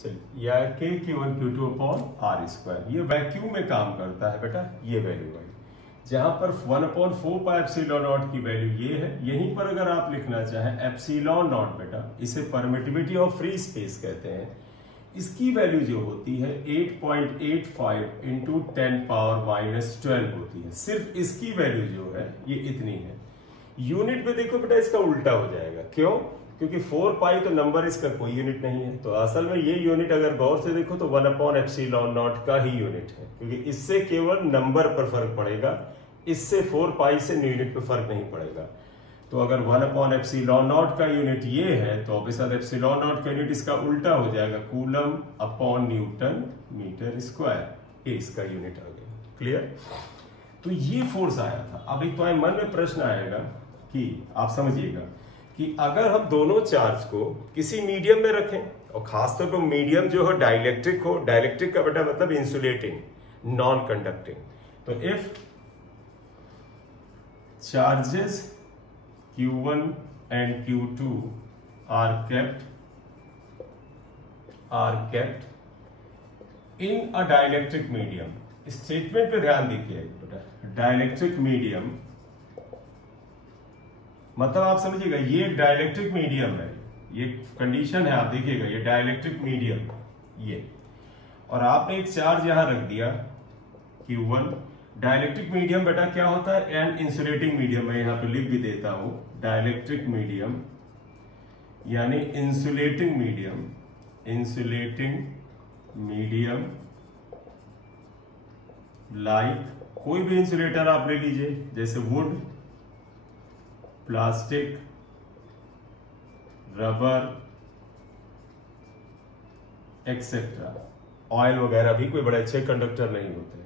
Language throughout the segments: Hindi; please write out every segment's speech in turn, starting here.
चलिए या के Q1 Q2 upon R square, ये वैक्यूम में काम करता है बेटा, ये वैल्यू है जहां पर 1/4 एप्सिलॉन नॉट की वैल्यू ये है। यहीं पर अगर आप लिखना चाहें एप्सिलॉन नॉट बेटा, इसे परमिटिविटी ऑफ फ्री स्पेस कहते हैं, इसकी वैल्यू जो होती है 8.85 इंटू 10⁻⁻12 होती है। सिर्फ इसकी वैल्यू जो है ये इतनी है। यूनिट में देखो बेटा इसका उल्टा हो जाएगा, क्यों? क्योंकि 4 पाई तो नंबर इसका कोई यूनिट नहीं है, तो असल में ये यूनिट अगर गौर से देखो तो 1/एप्सिलॉन नॉट का ही यूनिट है, क्योंकि इससे केवल नंबर पर फर्क पड़ेगा, इससे 4 पाई से यूनिट पर फर्क नहीं पड़ेगा। तो अगर 1/एप्सिलॉन नॉट का यूनिट ये है तो ऑब्वियसली एप्सिलॉन नॉट का यूनिट इसका उल्टा हो जाएगा, coulomb upon newton metre square, ये इसका यूनिट आ गया। क्लियर? तो ये फोर्स आया था। अब एक तुम्हारे मन में प्रश्न आएगा कि आप समझिएगा कि अगर हम दोनों चार्ज को किसी मीडियम में रखें, और खासतौर पर मीडियम जो हो डाइलेक्ट्रिक हो, डाइलेक्ट्रिक का बेटा मतलब इंसुलेटिंग, नॉन कंडक्टिंग, तो if charges Q1 and Q2 are kept in a dielectric medium, statement पे ध्यान दीजिए बेटा, डाइलेक्ट्रिक मीडियम मतलब आप समझिएगा ये एक डाइलेक्ट्रिक मीडियम है, ये कंडीशन है, आप देखिएगा ये डाइलेक्ट्रिक मीडियम ये, और आपने एक चार्ज यहां रख दिया Q1। डाइलेक्ट्रिक मीडियम बेटा क्या होता है? एन इंसुलेटिंग मीडियम, मैं यहां पे लिख भी देता हूं, डाइलेक्ट्रिक मीडियम यानी इंसुलेटिंग मीडियम लाइक कोई भी इंसुलेटर आप ले लीजिए, जैसे would, plastic, rubber etcetera. Oil वगैरह भी कोई बड़े अच्छे कंडक्टर नहीं होते।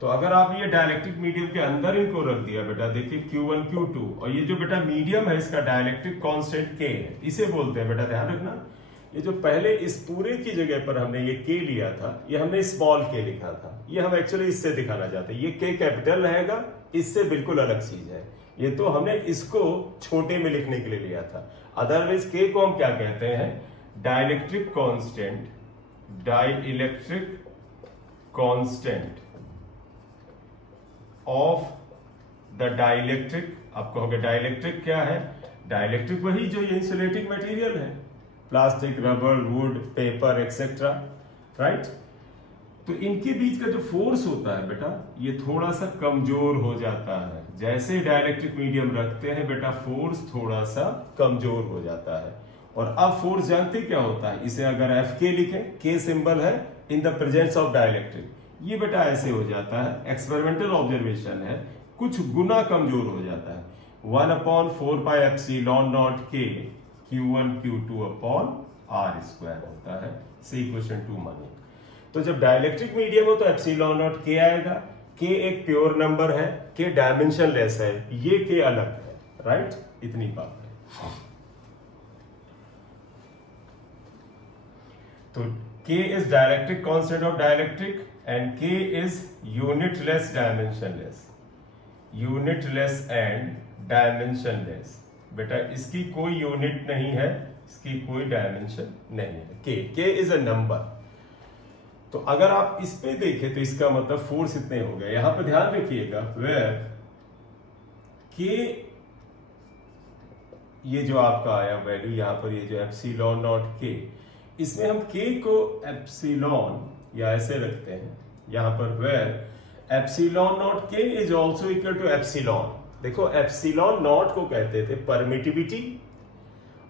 तो अगर आप ये डाइलेक्ट्रिक मीडियम के अंदर इनको रख दिया बेटा, देखिए Q1 Q2, और ये जो बेटा मीडियम है इसका डाइलेक्ट्रिक कांस्टेंट K है, इसे बोलते हैं बेटा, ध्यान रखना। ये जो पहले इस पूरे की जगह पर हमने ये K लिया था, ये हमने स्मॉल k लिखा था, ये हम एक्चुअली इससे दिखाना चाहते हैं, ये K कैपिटल रहेगा, इससे बिल्कुल अलग चीज है। ये तो हमने इसको छोटे में लिखने के लिए लिया था, अदरवाइज K को हम क्या कहते हैं? Dielectric constant, dielectric constant of the dielectric. आप कहोगे डाइलेक्ट्रिक क्या है? डाइलेक्ट्रिक वही जो ये इंसुलेटिंग मटेरियल है, plastic, rubber, would, paper etcetera, right? तो इनके बीच का जो फोर्स होता है बेटा, ये थोड़ा सा कमजोर हो जाता है। जैसे डाइलेक्ट्रिक मीडियम रखते हैं बेटा, फोर्स थोड़ा सा कमजोर हो जाता है। और अब फोर्स जानते क्या होता है? इसे अगर Fk लिखें, K सिंबल है in the presence of dielectric, ये बेटा ऐसे हो जाता है, एक्सपेरिमेंटल ऑब्जर्वेशन है, कुछ गुना कमजोर हो जाता है। 1/4 epsilon naught K Q1 Q2 upon R square होता है। से इक्वेशन 2 मानिए। तो जब डाइलेक्ट्रिक मीडियम हो तो एप्सिलॉन नॉट K आएगा। K एक प्योर नंबर है, K डायमेंशन लेस है, ये K अलग है, राइट? इतनी बात है। तो K is dielectric constant of dielectric and K is unitless dimensionless and dimensionless। बेटा इसकी कोई यूनिट नहीं है, इसकी कोई डायमेंशन नहीं है। K is a number। तो अगर आप इस पे देखें तो इसका मतलब फोर्स इतने हो गए। यहां पर ध्यान रखिएगा, where K ये जो आपका आया वैल्यू, यहां पर ये जो एप्सिलॉन नॉट K, इसमें हम K को एप्सिलॉन या ऐसे रखते हैं यहां पर, where epsilon naught K is also equal to epsilon. देखो एप्सिलॉन नॉट को कहते थे परमिटिविटी,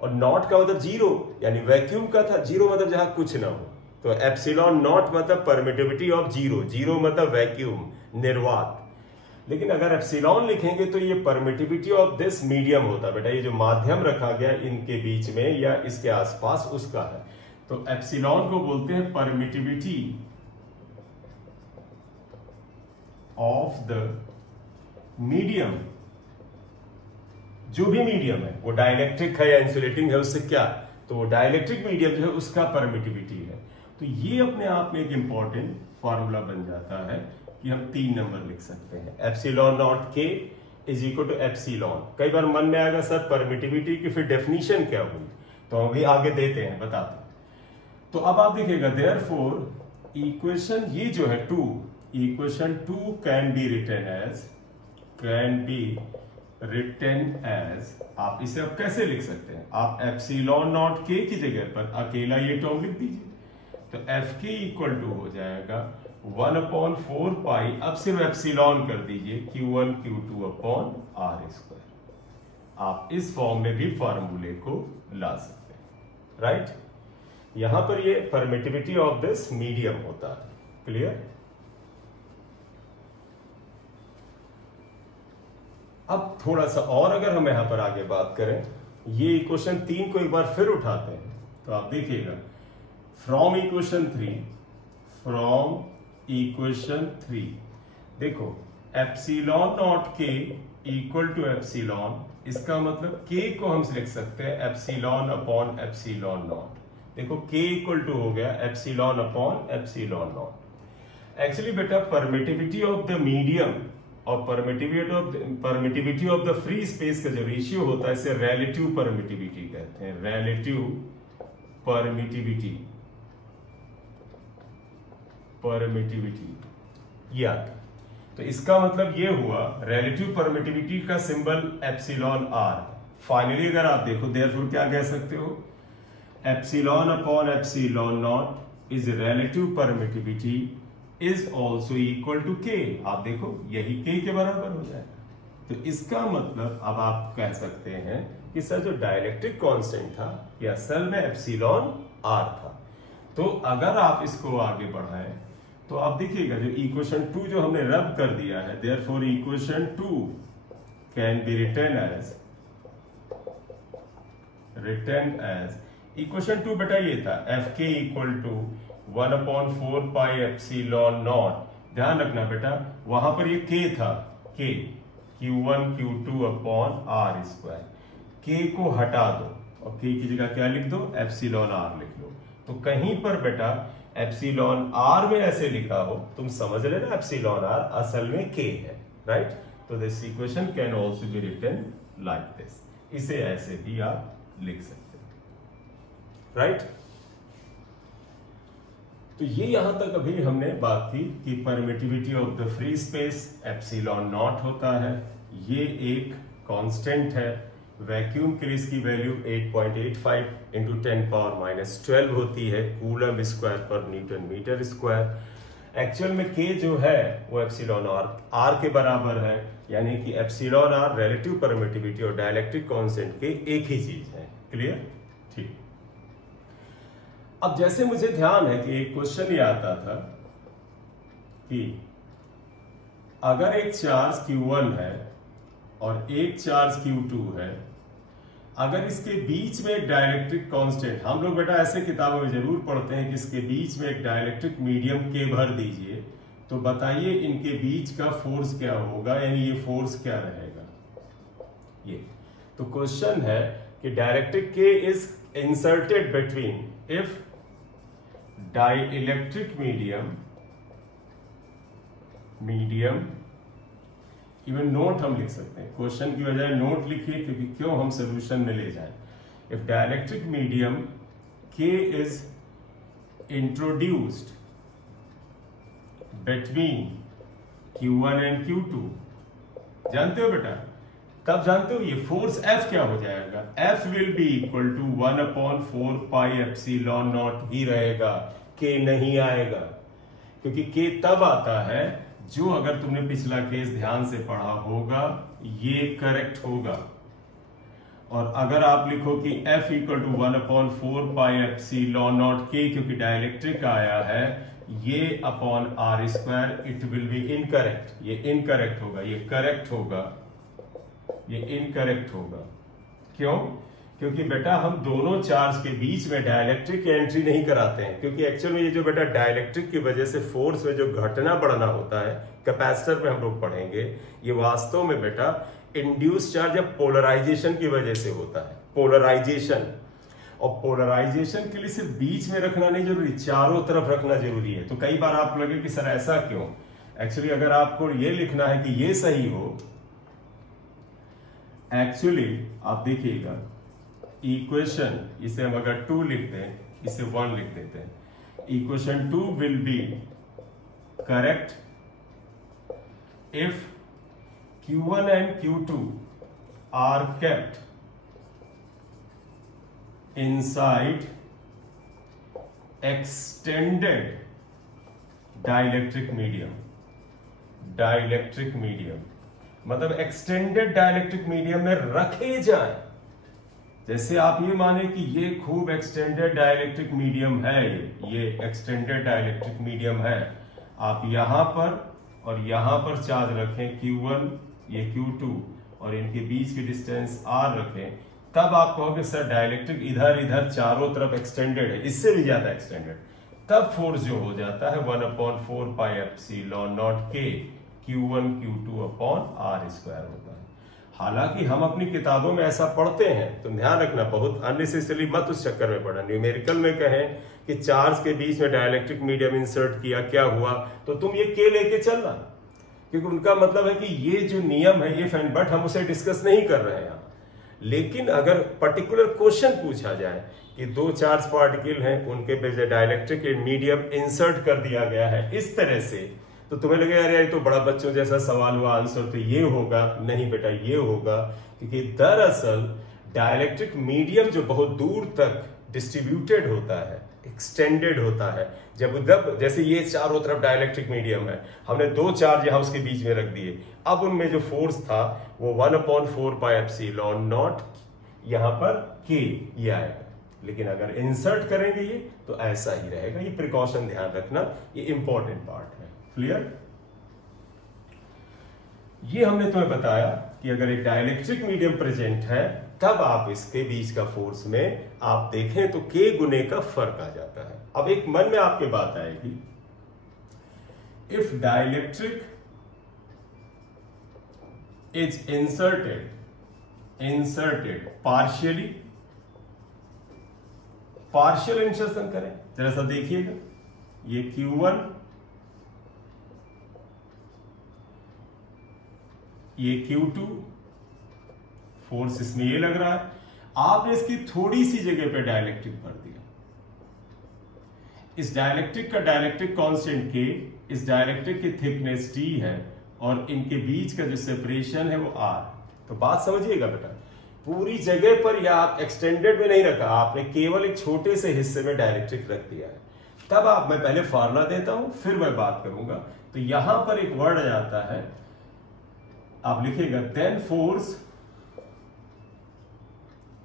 और नॉट का मतलब जीरो, यानी वैक्यूम का था। जीरो मतलब जहां कुछ ना हो, तो एप्सिलॉन नॉट मतलब परमिटिविटी ऑफ जीरो, जीरो मतलब वैक्यूम, निर्वात। लेकिन अगर एप्सिलॉन लिखेंगे तो ये परमिटिविटी ऑफ दिस मीडियम होता बेटा, ये जो माध्यम रखा गया इनके बीच में या इसके आसपास उसका है। तो एप्सिलॉन को बोलते हैं परमिटिविटी ऑफ द मीडियम। जो भी मीडियम है, वो डाइलेक्ट्रिक है या इंसुलेटिंग है, उससे क्या, तो वो डाइलेक्ट्रिक मीडियम जो है उसका परमिटिविटी है। तो ये अपने आप में एक इंपॉर्टेंट फॉर्मूला बन जाता है कि हम 3 नंबर लिख सकते हैं। Epsilon naught K is equal to epsilon. कई बार मन में आएगा सर परमिटिविटी की फिर डेफिनेशन क्या हुई, तो हम भी आगे देते हैं, बताते हैं। तो अब आप देखिएगा देयरफॉर इक्वेशन ये जो है equation 2 can be written as आप इसे अब कैसे लिख सकते हैं, आप एप्सिलॉन नॉट के की जगह पर अकेला ये टर्म लिख दीजिए। तो एफ के इक्वल टू हो जाएगा 1/4 पाई, अब सिर्फ एप्सिलॉन कर दीजिए Q1 Q2 upon R square. आप इस फॉर्म में भी फॉर्मूले को ला सकते हैं, राइट। यहां पर ये परमिटिविटी ऑफ दिस मीडियम होता है, क्लियर। अब थोड़ा सा और अगर हम यहां पर आगे बात करें, ये इक्वेशन 3 को एक बार फिर उठाते हैं, तो आप देखिएगा फ्रॉम इक्वेशन 3 देखो एप्सिलॉन नॉट के इक्वल टू एप्सिलॉन, इसका मतलब के को हम लिख सकते हैं एप्सिलॉन अपॉन एप्सिलॉन नॉट। देखो के इक्वल टू हो गया epsilon upon epsilon not. Actually बेटा परमिटिविटी ऑफ द मीडियम और permittivity of the free space का जो रेशियो होता है इसे रिलेटिव परमिटिविटी कहते हैं, रिलेटिव परमिटिविटी या तो इसका मतलब ये हुआ रिलेटिव परमिटिविटी का सिंबल एप्सिलॉन आर। फाइनली अगर आप देखो देयरफॉर क्या कह सकते हो, epsilon upon epsilon naught is relative permittivity is also equal to K. आप देखो यही के बराबर हो जाएगा। तो इसका मतलब अब आप कह सकते हैं कि सर जो डाइलेक्ट्रिक कांस्टेंट था यह असल में एप्सिलॉन आर था। तो अगर आप इसको आगे बढ़ाएं तो आप देखिएगा जो इक्वेशन 2 जो हमने रब कर दिया है, therefore equation 2 can be written as equation 2 बेटा ये था एफ के equal to 1/4 pi epsilon naught. ध्यान रखना बेटा वहां पर ये के था, के Q1 Q2 upon R square. के को हटा दो और के की जगह क्या लिख दो, एप्सिलॉन आर लिख लो। तो कहीं पर बेटा एप्सिलॉन आर में ऐसे लिखा हो तुम समझ लेना एप्सिलॉन आर असल में के है, राइट। तो this equation can also be written like this, इसे ऐसे भी आप लिख सकते हैं, राइट। तो ये यहां तक अभी हमने बात की कि permittivity of the free space epsilon not होता है, ये एक कांस्टेंट है। वैक्यूम के लिए इसकी वैल्यू 8.85 इंटू 10⁻⁻12 होती है कूलम स्क्वायर पर न्यूटन मीटर स्क्वायर। एक्चुअल में के जो है वो एप्सिलॉन आर के बराबर है, यानी कि एप्सिलॉन आर रिलेटिव परमिटिविटी और डाइलेक्ट्रिक कांस्टेंट के एक ही चीज है, क्लियर, ठीक। अब जैसे मुझे ध्यान है कि एक क्वेश्चन ये आता था कि अगर एक चार्ज Q1 है और एक चार्ज Q2 है, अगर इसके बीच में एक डाइलेक्ट्रिक कांस्टेंट, हम लोग बेटा ऐसे किताबों में जरूर पढ़ते हैं कि इसके बीच में एक डाइलेक्ट्रिक मीडियम के भर दीजिए, तो बताइए इनके बीच का फोर्स क्या होगा, यानी ये फोर्स क्या रहेगा। ये तो क्वेश्चन है कि डाइलेक्ट्रिक के is inserted between if dielectric medium even note हम लिख सकते हैं, क्वेश्चन की बजाय नोट लिखिए क्योंकि क्यों हम सोल्यूशन में ले जाएं। इफ डाइलेक्ट्रिक मीडियम के is introduced between Q1 and Q2, जानते हो बेटा, कब जानते हो, ये फोर्स F क्या हो जाएगा, F will be equal to 1/4 pi epsilon naught ही रहेगा, के नहीं आएगा। क्योंकि के तब आता है जो, अगर तुमने पिछला केस ध्यान से पढ़ा होगा, ये करेक्ट होगा। और अगर आप लिखो कि F equal to 1/4 pi epsilon naught K, क्योंकि डाइलेक्ट्रिक आया है, ये upon R square, it will be incorrect. ये इनकरेक्ट होगा, ये करेक्ट होगा, ये इनकरेक्ट होगा। क्यों? क्योंकि बेटा हम दोनों चार्ज के बीच में डाइलेक्ट्रिक की एंट्री नहीं कराते हैं, क्योंकि एक्चुअल में ये जो बेटा डाइलेक्ट्रिक की वजह से फोर्स में जो घटना बढ़ना होता है, कैपेसिटर में हम लोग पढ़ेंगे, ये वास्तव में बेटा इंड्यूस चार्ज या पोलराइजेशन की वजह से होता है, पोलराइजेशन। और पोलराइजेशन के लिए सिर्फ बीच में रखना नहीं जरूरी, चारों तरफ रखना जरूरी है। तो कई बार आप लगे कि सर ऐसा क्यों, एक्चुअली अगर आपको ये लिखना है कि ये सही हो, एक्चुअली आप देखिएगा इक्वेशन, इसे हम अगर 2 लिख दें, इसे 1 लिख देते हैं, equation 2 will be correct if Q1 and Q2 are kept inside extended dielectric medium. Dielectric medium मतलब एक्सटेंडेड डाइलेक्ट्रिक मीडियम में रखे जाए। जैसे आप ये माने कि ये खूब एक्सटेंडेड डाइलेक्ट्रिक मीडियम है, ये एक्सटेंडेड डाइलेक्ट्रिक मीडियम है, आप यहां पर और यहां पर चार्ज रखें Q1, ये Q2 और इनके बीच की डिस्टेंस R रखें, तब आप कहोगे सर डाइलेक्ट्रिक इधर इधर चारों तरफ एक्सटेंडेड है, इससे भी ज्यादा एक्सटेंडेड, तब फोर्स जो हो जाता है 1/4 pi epsilon naught K Q1 Q2 upon R square होता है। हालांकि हम अपनी किताबों में ऐसा पढ़ते हैं, तो ध्यान रखना बहुत अननेसेसरी मत उस चक्कर में पढ़ना। न्यूमेरिकल में कहें कि चार्ज के बीच में डाइलेक्ट्रिक मीडियम इंसर्ट किया, क्या हुआ, तो तुम ये K लेके चलना, क्योंकि उनका मतलब है कि ये जो नियम है इफ एंड बट हम उसे डिस्कस नहीं कर रहे हैं। लेकिन अगर पर्टिकुलर क्वेश्चन पूछा जाए कि दो चार्ज पार्टिकल हैं, उनके पे डाइलेक्ट्रिक मीडियम इंसर्ट कर दिया गया है इस तरह से, तो तुम्हें लगेगा यार ये तो बड़ा बच्चों जैसा सवाल हुआ, आंसर तो ये होगा। नहीं बेटा, ये होगा क्योंकि दरअसल डाइलेक्ट्रिक मीडियम जो बहुत दूर तक डिस्ट्रीब्यूटेड होता है, एक्सटेंडेड होता है, जब जैसे ये चारों तरफ डाइलेक्ट्रिक मीडियम है, हमने दो चार्ज यहां उसके बीच में रख दिए, अब उनमें जो फोर्स था वो 1/4 पाई एप्सिलॉन नॉट यहां पर K ये आएगा। लेकिन अगर इंसर्ट करेंगे ये तो ऐसा ही रहेगा। ये प्रिकॉशन ध्यान रखना, ये इंपॉर्टेंट पार्ट है। क्लियर? ये हमने तुम्हें बताया कि अगर एक डाइलेक्ट्रिक मीडियम प्रेजेंट है तब आप इसके बीच का फोर्स में आप देखें तो K गुने का फर्क आ जाता है। अब एक मन में आपके बात आएगी, if dielectric is inserted partial insertion करें, जरा सा देखिएगा, ये Q1 ये Q2 फोर्स इसमें ये लग रहा है, आपने इसकी थोड़ी सी जगह पे डाइलेक्ट्रिक भर दिया। इस डाइलेक्ट्रिक का डाइलेक्ट्रिक कांस्टेंट K, इस डाइलेक्ट्रिक की थिकनेस T है और इनके बीच का जो सेपरेशन है वो R। तो बात समझिएगा बेटा, पूरी जगह पर या आप एक्सटेंडेड में नहीं रखा, आपने केवल एक छोटे से हिस्से में डाइलेक्ट्रिक रख दिया है। तब मैं पहले फार्मूला देता हूं फिर मैं बात करूंगा। तो यहां पर एक वर्ड आ जाता है, आप लिखिएगा then force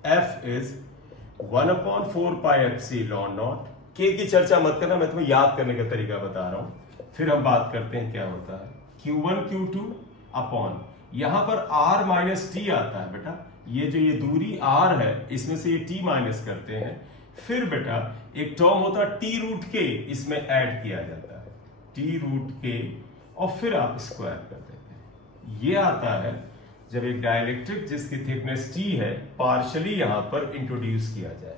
F is 1/4 pi epsilon naught. K की चर्चा मत करना, मैं तुम्हें याद करने का तरीका बता रहा हूं, फिर हम बात करते हैं क्या होता है। Q1 Q2 अपॉन यहां पर R माइनस T आता है बेटा, ये जो ये दूरी R है इसमें से ये T माइनस करते हैं, फिर बेटा एक टर्म होता है T√K, इसमें ऐड किया जाता है T√K और फिर आप स्क्वायर कर देते हैं। ये आता है जब एक डाइलेक्ट्रिक जिसकी थिकनेस T है पार्शियली यहां पर इंट्रोड्यूस किया जाए,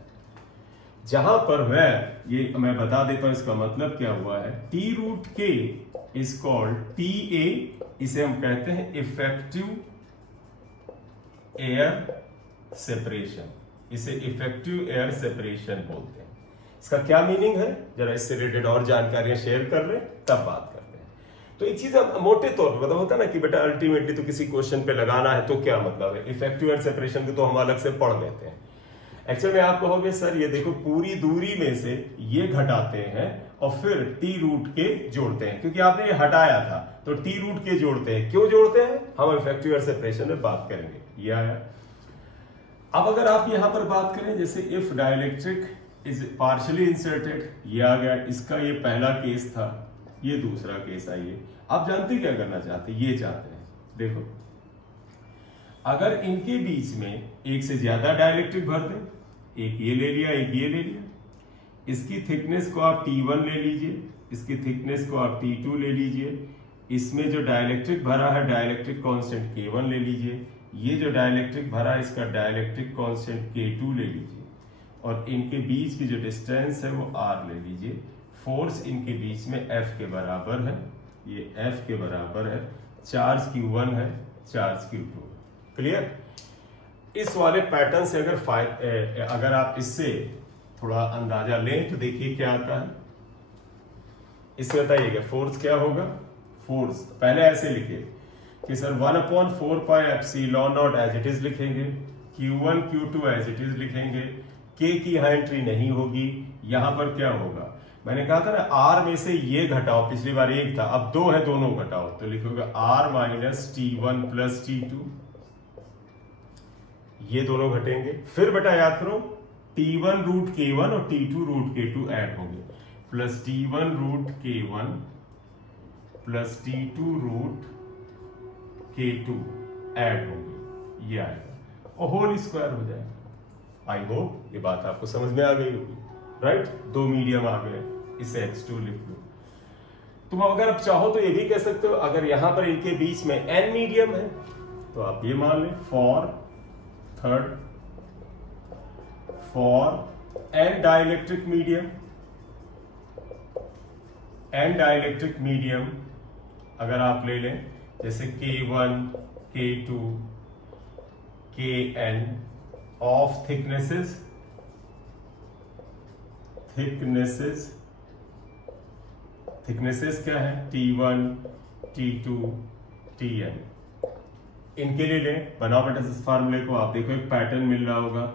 जहां पर मैं बता देता हूं इसका मतलब क्या हुआ है। T√K इज कॉल्ड TA, इसे हम कहते हैं इफेक्टिव एयर सेपरेशन, इसे इफेक्टिव एयर सेपरेशन बोलते हैं। इसका क्या मीनिंग है, जरा इससे रिलेटेड और जानकारियां शेयर कर लें तब बात करते हैं। तो एक चीज हम मोटे तौर पर होता है ना कि बेटा अल्टीमेटली तो किसी क्वेश्चन पे लगाना है तो क्या मतलब है, इफेक्टिव एयर सेपरेशन को तो हम अलग से पढ़ लेते हैं। एक्चुअली में आप कहोगे सर ये देखो पूरी दूरी में से ये घटाते हैं और फिर T√K जोड़ते हैं, क्योंकि आपने ये हटाया था तो T√K जोड़ते हैं। क्यों जोड़ते हैं हम इफेक्टिव एयर सेपरेशन में बात करेंगे, ये आया। अब अगर आप यहां पर बात करें जैसे if dielectric is partially inserted, ये आ गया, इसका ये पहला केस था, ये दूसरा केस आइए। आप जानते क्या करना चाहते, ये चाहते हैं, देखो अगर इनके बीच में एक से ज्यादा डाइलेक्ट्रिक भर दें, एक ये ले लिया एक ये ले लिया, इसकी थिकनेस को आप T1 ले लीजिए, इसकी थिकनेस को आप T2 ले लीजिए, इसमें जो डाइलेक्ट्रिक भरा है डाइलेक्ट्रिक कांस्टेंट K1 ले लीजिए, ये जो डाइलेक्ट्रिक भरा है इसका डाइलेक्ट्रिक कांस्टेंट K2 ले लीजिए और इनके बीच की जो डिस्टेंस है वो R ले लीजिए। फोर्स इनके बीच में F के बराबर है, ये F के बराबर है, चार्ज Q1 है, चार्ज Q2। क्लियर? इस वाले पैटर्न से अगर आप इससे थोड़ा अंदाजा लें तो देखिए क्या आता है। इससे बताइएगा फोर्स क्या होगा। फोर्स पहले ऐसे लिखिए कि sir 1/4 pi epsilon naught as it is लिखेंगे, Q1 Q2 as it is लिखेंगे, K की यहाँ एंट्री नहीं होगी। यहां पर क्या होगा, मैंने कहा था ना R में से ये घटाओ, पिछली बार 1 था अब 2 है, दोनों घटाओ तो लिखोगे R minus T1 plus T2, ये दोनों घटेंगे। फिर बेटा याद करो T1 रूट K1 और T2 रूट K2 ऐड होंगे, plus T1 root K1 plus T2 root K2 add होंगे, ये आएगा और होल स्क्वायर हो जाएगा। आई होप ये बात आपको समझ में आ गई होगी, राइट। 2 मीडियम आ गए, इसे x2 लिख लो। तुम अगर आप चाहो तो ये भी कह सकते हो, अगर यहां पर इनके बीच में n मीडियम है तो आप ये मान लें फॉर n डाइलेक्ट्रिक मीडियम अगर आप ले लें जैसे K1 K2 Kn of thicknesses क्या है T1 T2 Tn, इनके लिए लें। बनाओ बेटा इस फार्मूले को, आप देखो एक पैटर्न मिल रहा होगा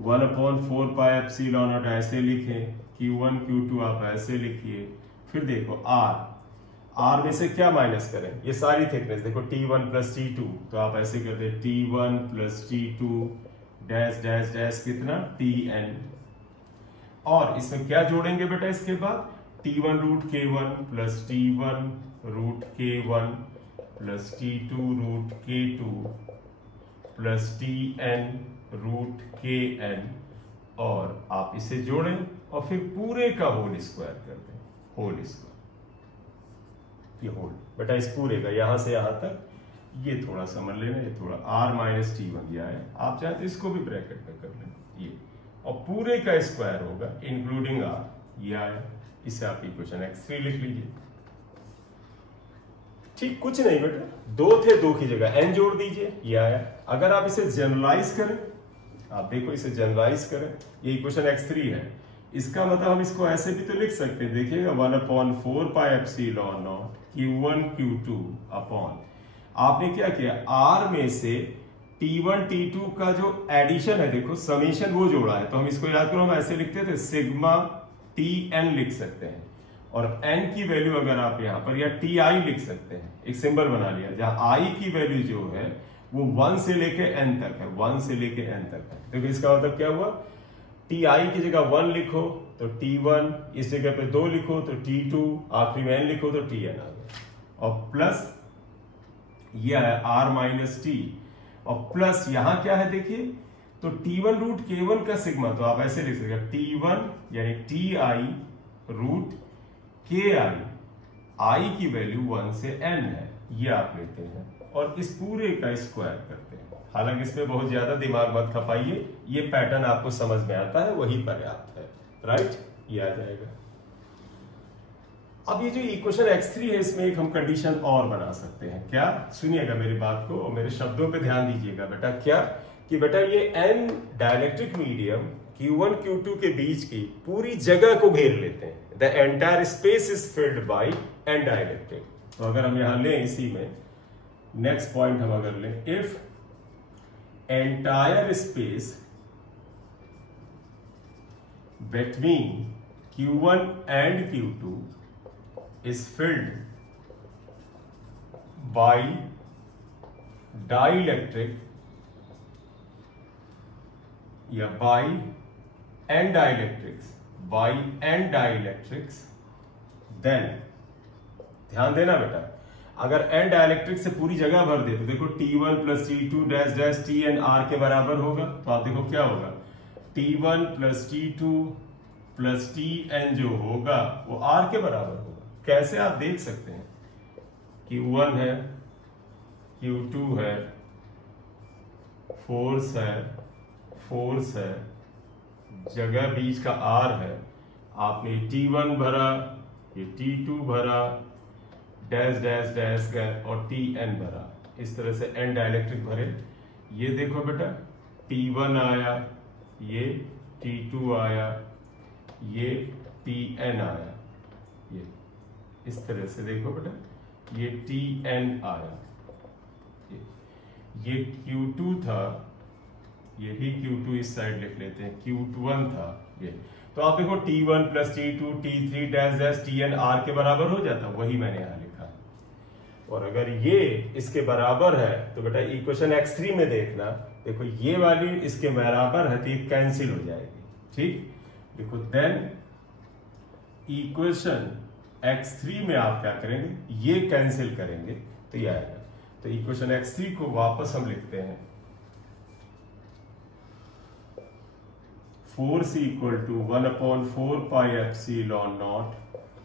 1/4 पाई एप्सिलॉन नॉट ऐसे लिखें, Q1 Q2 आप ऐसे लिखिए। फिर देखो R में से क्या माइनस करें, ये सारी थिकनेस देखो T1 प्लस T2, तो आप ऐसे करते हैं T1 plus T2 dash dash dash कितना Tn, और इसमें क्या जोड़ेंगे बेटा इसके बाद T1 root K1 plus T1 root K1 plus T2 root K2 plus Tn root Kn, और आप इसे जोड़ें और फिर पूरे का होल स्क्वायर कर दें, होल स्क्वायर, ये होल बेटा इस पूरे का यहां से यहां तक, ये थोड़ा समझ लेना, ये थोड़ा R माइनस T1 दिया है, आप चाहे तो इसको भी ब्रैकेट में कर लें ये, और पूरे का स्क्वायर होगा इंक्लूडिंग R, ये आया। इसे आप इक्वेशन x3 लिख लीजिए। ठीक, कुछ नहीं बेटा, 2 थे 2 की जगह n जोड़ दीजिए, ये आया। अगर आप इसे जनरलाइज करें, आप देखो इसे जनरलाइज करें, ये इक्वेशन x3 है, इसका मतलब हम इसको ऐसे भी तो लिख सकते हैं, देखिएगा 1/4 pi epsilon naught Q1 Q2 upon, आपने क्या किया R में से T1 T2 का जो एडिशन है देखो समेशन वो जोड़ा है, तो हम इसको याद करो हम ऐसे लिखते थे सिग्मा Tn लिख सकते हैं, और n की वैल्यू अगर आप यहां पर या Ti लिख सकते हैं, एक सिंबल बना लिया जहां i की वैल्यू जो है वो 1 से लेके n तक है, 1 से लेके n तक है। देखो इसका मतलब क्या हुआ, Ti की जगह 1 लिखो तो T1, इस जगह पे 2 लिखो तो T2, आखिरी में n लिखो तो Tn आ गया, और प्लस ये है R माइनस T, और प्लस यहां क्या है देखिए, तो T1 रूट K1 का सिग्मा, तो आप ऐसे लिख सकते हैं T1 यानी Ti रूट Ki, I की वैल्यू 1 से n है, ये आप लेते हैं और इस पूरे का स्क्वायर करते हैं। हालांकि इसमें बहुत ज्यादा दिमाग मत खपाइए, ये पैटर्न आपको समझ में आता है वही पर्याप्त है, राइट, ये आ जाएगा। अब ये जो इक्वेशन x3 है इसमें एक हम कंडीशन और बना सकते हैं, क्या, सुनिएगा मेरी बात को और मेरे शब्दों पे ध्यान दीजिएगा बेटा, क्या कि बेटा ये n dielectric medium Q1 Q2 के बीच की पूरी जगह को घेर लेते हैं, the entire space is filled by n dielectric. तो अगर हम यहां लें इसी में नेक्स्ट पॉइंट हम अगर लें, if entire space between Q1 and Q2 is filled by dielectric या by n dielectrics, then ध्यान देना बेटा, अगर n डाइलेक्ट्रिक से पूरी जगह भर दे तो देखो T1 plus T2 dash dash Tn R के बराबर होगा, तो आप देखो क्या होगा T1 plus T2 plus Tn जो होगा वो R के बराबर होगा। कैसे, आप देख सकते हैं Q1 है, Q2 है, फोर्स है, जगह बीच का R है, आपने T1 भरा, ये T2 भरा, डैश डैश डैश और Tn भरा, इस तरह से n डाइलेक्ट्रिक भरे। ये देखो बेटा T1 आया, ये T2 आया, ये Tn आया, ये इस तरह से देखो बेटा, ये Tn आया, ये Q2 था, ये भी Q2 इस साइड लिख लेते हैं, Q1 था ये। तो आप देखो T1 plus T2 T3 dash dash Tn R के बराबर हो जाता, वही मैंने यहां लिखा। और अगर ये इसके बराबर है तो बेटा इक्वेशन x3 में देखना, देखो ये वाली इसके बराबर है तो ये कैंसिल हो जाएगी, ठीक। देखो देन इक्वेशन x3 में आप क्या करेंगे, ये कैंसिल करेंगे तो ये आएगा। तो इक्वेशन x3 को वापस हम लिखते हैं 4c equal to 1/4 pi epsilon naught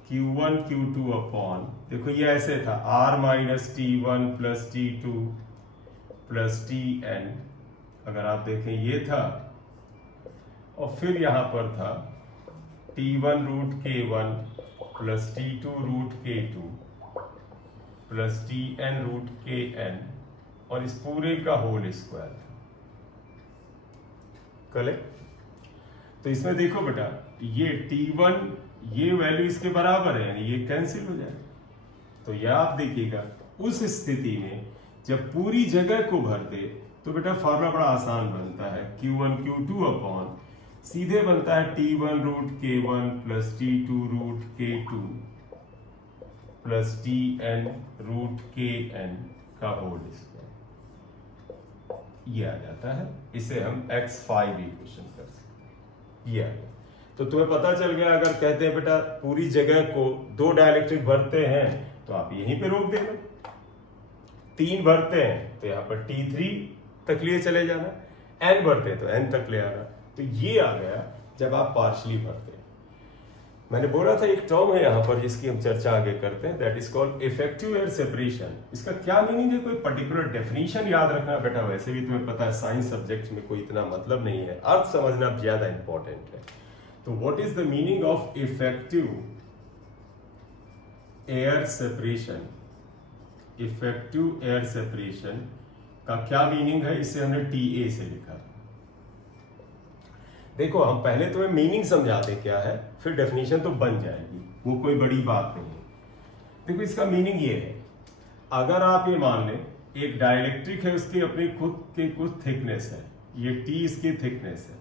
Q1 Q2 upon, देखो ये ऐसे था R minus T1 plus T2 plus Tn, अगर आप देखें ये था, और फिर यहां पर था T1 root K1 plus T2 root K2 plus Tn root Kn, और इस पूरे का होल स्क्वायर था, करेक्ट। तो इसमें देखो बेटा ये T1 ये वैल्यू इसके बराबर है, यानी ये कैंसिल हो जाएगा। तो यह आप देखिएगा उस स्थिति में जब पूरी जगह को भर दे तो बेटा फॉर्मूला बड़ा आसान बनता है, Q1 Q2 अपॉन सीधे बनता है T1 root K1 plus T2 root K2 plus Tn root Kn का होल स्क्वायर, ये आ जाता है। इसे हम x5 इक्वेशन कर सकते हैं, ये आ गया। तो तुम्हें पता चल गया, अगर कहते हैं बेटा पूरी जगह को 2 डाइलेक्ट्रिक भरते हैं तो आप यहीं पे रोक देना, 3 भरते हैं तो यहां पर T3 तक लिए चले जाना, n भरते हैं तो n तक ले आना। तो ये आ गया जब आप पार्शली भरते हैं। मैंने बोला था एक टर्म है यहां पर जिसकी हम चर्चा आगे करते हैं, that is called effective air separation. इसका क्या मीनिंग है, कोई पर्टिकुलर डेफिनेशन याद रखना बेटा वैसे भी तुम्हें पता है साइंस सब्जेक्ट में कोई इतना मतलब नहीं है, अर्थ समझना ज्यादा इंपॉर्टेंट है। तो what is the meaning of effective air separation, effective air separation का क्या मीनिंग है, इसे हमने TA से लिखा। देखो हम पहले तुम्हें मीनिंग समझाते क्या है, फिर डेफिनेशन तो बन जाएगी, वो कोई बड़ी बात नहीं है। देखो इसका मीनिंग ये है, अगर आप ये मान लें एक डाइलेक्ट्रिक है, उसकी अपनी खुद की कुछ थिकनेस है, ये T इसकी थिकनेस है,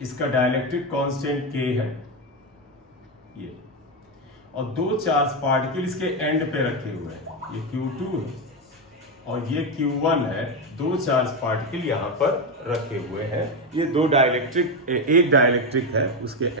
इसका डाइलेक्ट्रिक कांस्टेंट K है ये, और 2 चार्ज पार्टिकल इसके एंड पे रखे हुए हैं, ये Q2 है और ये Q1 है, 2 चार्ज पार्टिकल यहां पर रखे हुए हैं। ये 2 डाइलेक्ट्रिक, एक डाइलेक्ट्रिक है उसके